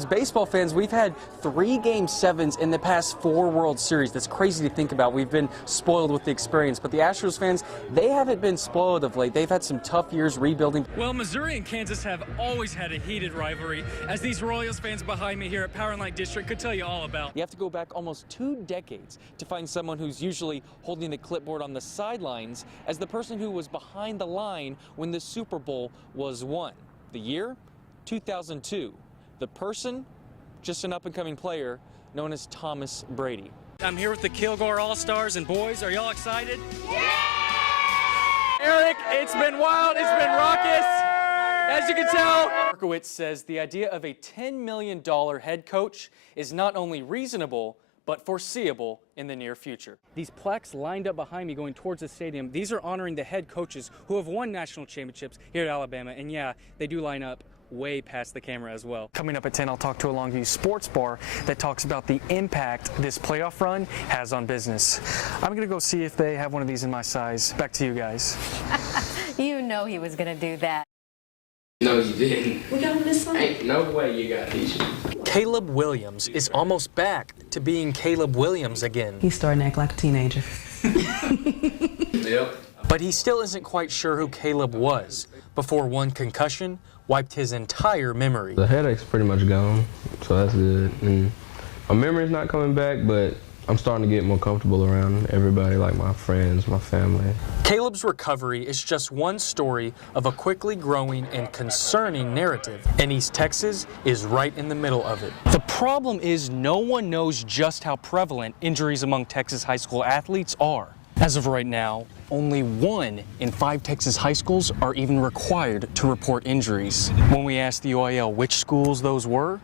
As baseball fans, we've had 3 Game 7s in the past 4 World Series. That's crazy to think about. We've been spoiled with the experience. But the Astros fans, they haven't been spoiled of late. They've had some tough years rebuilding. Well, Missouri and Kansas have always had a heated rivalry, as these Royals fans behind me here at Power and Light District could tell you all about. You have to go back almost 2 decades to find someone who's usually holding the clipboard on the sidelines as the person who was behind the line when the Super Bowl was won. The year? 2002. The person, just an up-and-coming player known as Thomas Brady. I'm here with the Kilgore All-Stars, and boys, are y'all excited? Yeah! Eric, it's been wild, it's been raucous. As you can tell, Markowitz says the idea of a $10 million head coach is not only reasonable, but foreseeable in the near future. These plaques lined up behind me going towards the stadium, these are honoring the head coaches who have won national championships here at Alabama, and yeah, they do line up way past the camera as well. Coming up at 10, I'll talk to a Longview sports bar that talks about the impact this playoff run has on business. I'm gonna go see if they have one of these in my size. Back to you guys. You know he was gonna do that. No, you didn't. We got him this one? Ain't no way you got these. Caleb Williams is almost back to being Caleb Williams again. He's starting to act like a teenager. Yep. But he still isn't quite sure who Caleb was before one concussion wiped his entire memory. The headache's pretty much gone, so that's good. And my memory's not coming back, but I'm starting to get more comfortable around everybody, like my friends, my family. Caleb's recovery is just one story of a quickly growing and concerning narrative, and East Texas is right in the middle of it. The problem is no one knows just how prevalent injuries among Texas high school athletes are. As of right now, only 1 in 5 Texas high schools are even required to report injuries. When we asked the UIL which schools those were,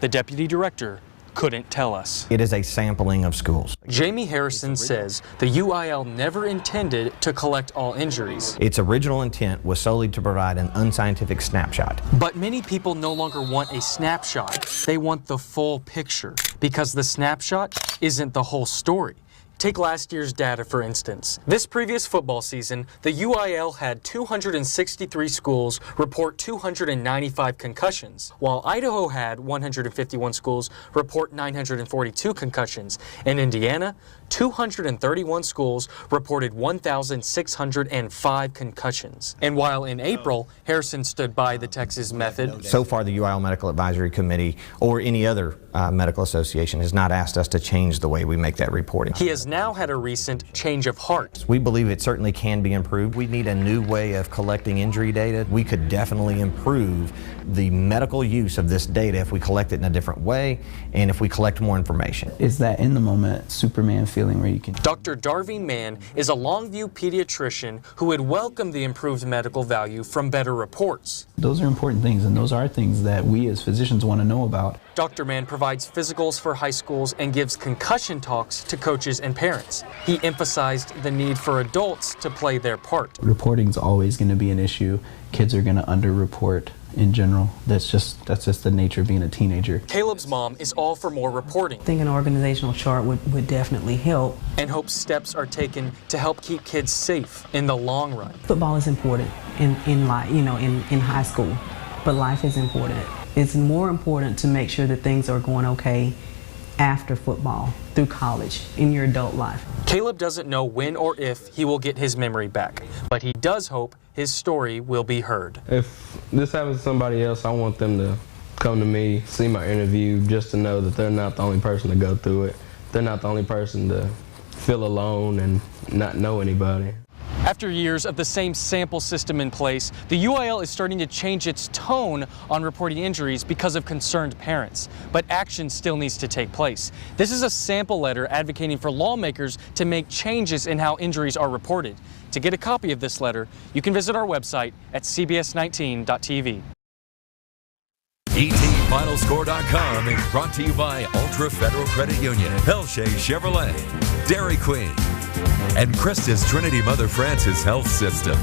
the deputy director couldn't tell us. It is a sampling of schools. Jamie Harrison says the UIL never intended to collect all injuries. Its original intent was solely to provide an unscientific snapshot. But many people no longer want a snapshot. They want the full picture because the snapshot isn't the whole story. Take last year's data, for instance. This previous football season, the UIL had 263 schools report 295 concussions, while Idaho had 151 schools report 942 concussions. In Indiana, 231 schools reported 1,605 concussions. And while in April, Harrison stood by the Texas method. So far, the UIL Medical Advisory Committee or any other medical association has not asked us to change the way we make that reporting. He has now had a recent change of heart. We believe it certainly can be improved. We need a new way of collecting injury data. We could definitely improve the medical use of this data if we collect it in a different way and if we collect more information. It's that in the moment Superman feeling where you can. Dr. Darby Mann is a Longview pediatrician who would welcome the improved medical value from better reports. Those are important things, and those are things that we as physicians want to know about. Dr. Mann provides physicals for high schools and gives concussion talks to coaches and parents. He emphasized the need for adults to play their part. Reporting is always going to be an issue. Kids are going to underreport in general. That's just the nature of being a teenager. Caleb's mom is all for more reporting. I think an organizational chart would definitely help. And hopes steps are taken to help keep kids safe in the long run. Football is important in life, you know, in high school, but life is important. It's more important to make sure that things are going okay after football, through college, in your adult life. Caleb doesn't know when or if he will get his memory back, but he does hope his story will be heard. If this happens to somebody else, I want them to come to me, see my interview, just to know that they're not the only person to go through it. They're not the only person to feel alone and not know anybody. After years of the same sample system in place, the UIL is starting to change its tone on reporting injuries because of concerned parents. But action still needs to take place. This is a sample letter advocating for lawmakers to make changes in how injuries are reported. To get a copy of this letter, you can visit our website at cbs19.tv. ETFinalscore.com is brought to you by Ultra Federal Credit Union, Pelche Chevrolet, Dairy Queen, and Christus Trinity Mother Francis Health System.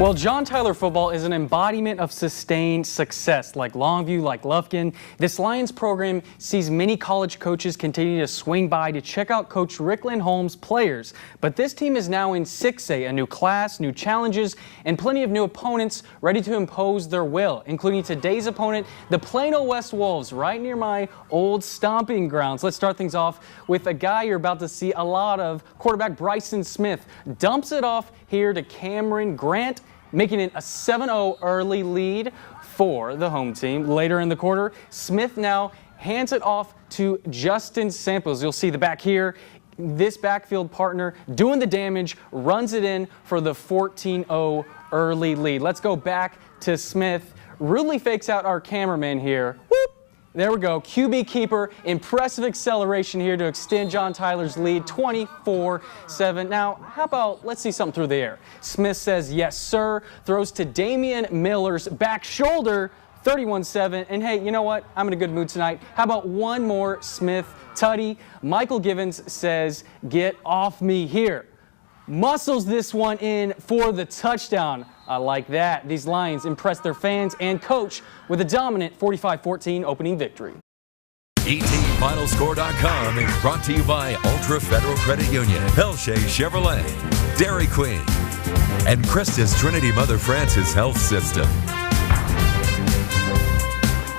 Well, John Tyler football is an embodiment of sustained success. Like Longview, like Lufkin, this Lions program sees many college coaches continue to swing by to check out Coach Rick Lindholm's players. But this team is now in 6A, a new class, new challenges, and plenty of new opponents ready to impose their will, including today's opponent, the Plano West Wolves, right near my old stomping grounds. Let's start things off with a guy you're about to see a lot of. Quarterback Bryson Smith dumps it off here to Cameron Grant, making it a 7-0 early lead for the home team. Later in the quarter, Smith now hands it off to Justin Samples. You'll see the back here. This backfield partner doing the damage, runs it in for the 14-0 early lead. Let's go back to Smith. Rudely fakes out our cameraman here. Whoop! There we go. QB keeper, impressive acceleration here to extend John Tyler's lead 24-7. Now, how about let's see something through the air. Smith says, yes, sir. Throws to Damian Miller's back shoulder, 31-7. And hey, you know what? I'm in a good mood tonight. How about one more Smith tutty? Michael Givens says, get off me here. Muscles this one in for the touchdown. I like that. These Lions impressed their fans and coach with a dominant 45-14 opening victory. ETFinalscore.com is brought to you by Ultra Federal Credit Union, Hellshay Chevrolet, Dairy Queen, and Christus Trinity Mother Francis Health System.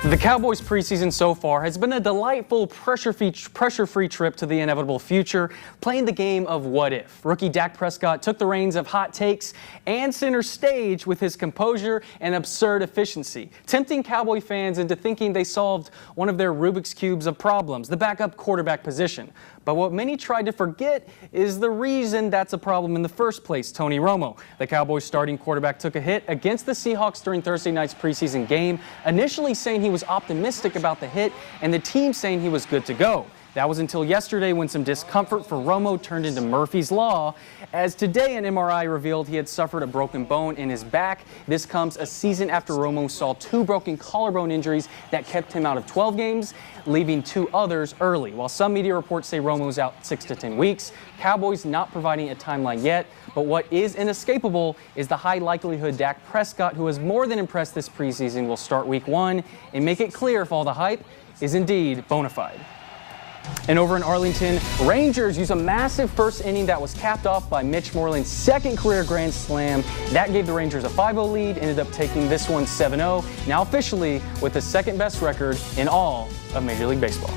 The Cowboys preseason so far has been a delightful pressure-free trip to the inevitable future, playing the game of what if. Rookie Dak Prescott took the reins of hot takes and center stage with his composure and absurd efficiency, tempting Cowboy fans into thinking they solved one of their Rubik's Cubes of problems, the backup quarterback position. But what many tried to forget is the reason that's a problem in the first place, Tony Romo. The Cowboys starting quarterback took a hit against the Seahawks during Thursday night's preseason game, initially saying he was optimistic about the hit and the team saying he was good to go. That was until yesterday when some discomfort for Romo turned into Murphy's Law, as today an MRI revealed he had suffered a broken bone in his back. This comes a season after Romo saw 2 broken collarbone injuries that kept him out of 12 games, leaving 2 others early. While some media reports say Romo's out 6 to 10 weeks, Cowboys not providing a timeline yet. But what is inescapable is the high likelihood Dak Prescott, who has more than impressed this preseason, will start week 1 and make it clear if all the hype is indeed bona fide. And over in Arlington, Rangers use a massive first inning that was capped off by Mitch Moreland's second career grand slam. That gave the Rangers a 5-0 lead, ended up taking this one 7-0, now officially with the second best record in all of Major League Baseball.